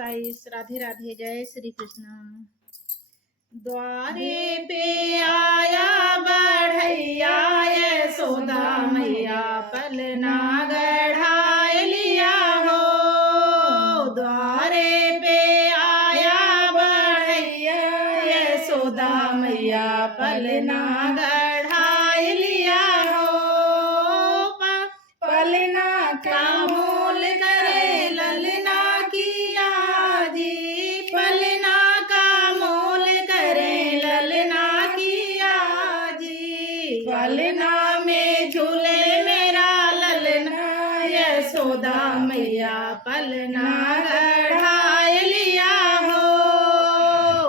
Guys, Radhe Radhe, जय श्री कृष्ण। द्वारे पे आया बढ़ैया यशोदा मैया, पलना गढ़ाए लिया हो। द्वारे पे आया बढ़ैया यशोदा मैया, पलना गढ़ाए लिया हो। पलना का मोल करे ललना की आजी, पलना का मोल करे ललना की आजी। पलना में झूले मेरा ललना यशोदा मैया, पलना गढ़ाए लिया हो।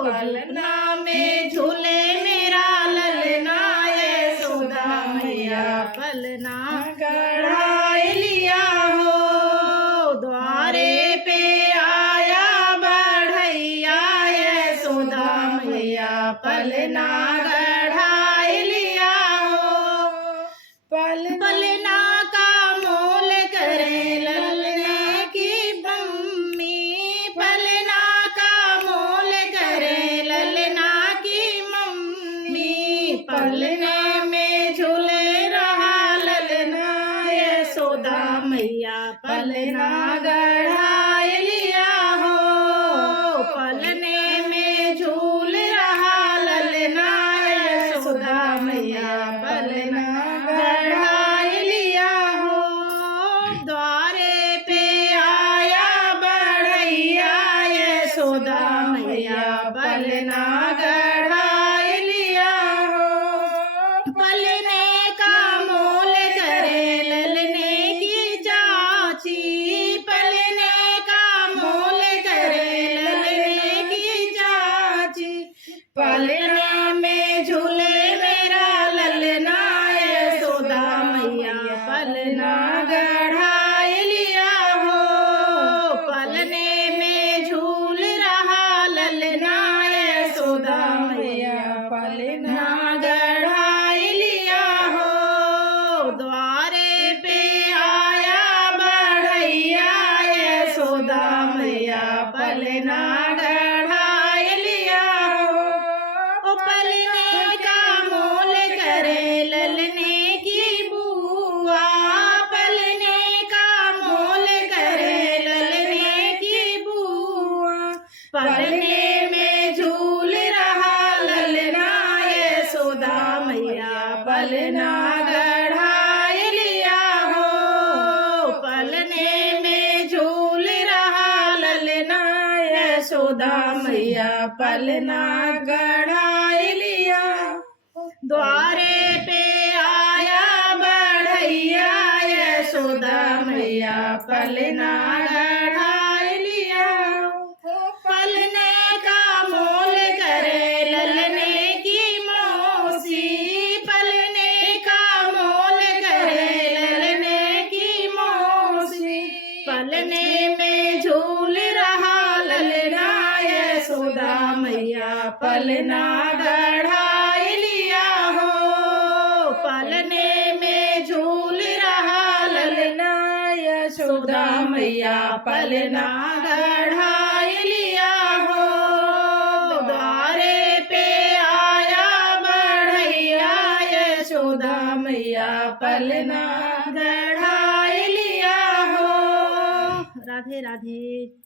पलना में झूले मेरा ललना यशोदा मैया, पलना गढ़ाए लिया हो। द्वारे पे आया बढ़ैया यशोदा मैया, पलना गढ़ाए लिया हो। पलना का मोल करे ललने की मम्मी, पलना का मोल करे ललना की मम्मी। पलने में झूले रहा ललना यशोदा मैया, पलना गढ़ाए लिया हो। पलने में झूल रहा ललना यशोदा मैया, पलना गढ़ाए लिया हो। द्वारे पे आया बढ़ैया यशोदा मैया, पलना गढ़ाए लिया हो। पलने का मोल करे ललने की चाची, पलने का मोल करे ललने की चाची। पलना में झूले मेरा ललना यशोदा मैया, पलना गढ़ाए लिया हो। पलने में झूल रहा ललना यशोदा मैया, पलना गढ़ाए लिया हो। द्वारे पे आया बढ़ैया यशोदा मैया, पलना गढ़ाए लिया हो। पलने का मोल करे ललने की बुआ, पलने का मोल करे ललने की बुआ। पलने में झूल रहा ललना यशोदा मैया, पलना गढ़ाए लिया हो। पलने में झूल रहा ललना यशोदा मैया, पलना गढ़ाए लिया। द्वारे पे आया बढ़ैया यशोदा मैया, पलना गढ़ाए लिया। पलने का मोल करे ललने की मौसी, पलने का मोल करे ललने की मौसी। पलने में झूल रहा ललना यशोदा मैया, पलना गढ़ाए लिया हो। पलने में झूल रहा ललना यशोदा मैया, पलना गढ़ाए लिया हो। द्वारे पे आया बढ़ैया यशोदा मैया, पलना गढ़ाए लिया हो। राधे राधे।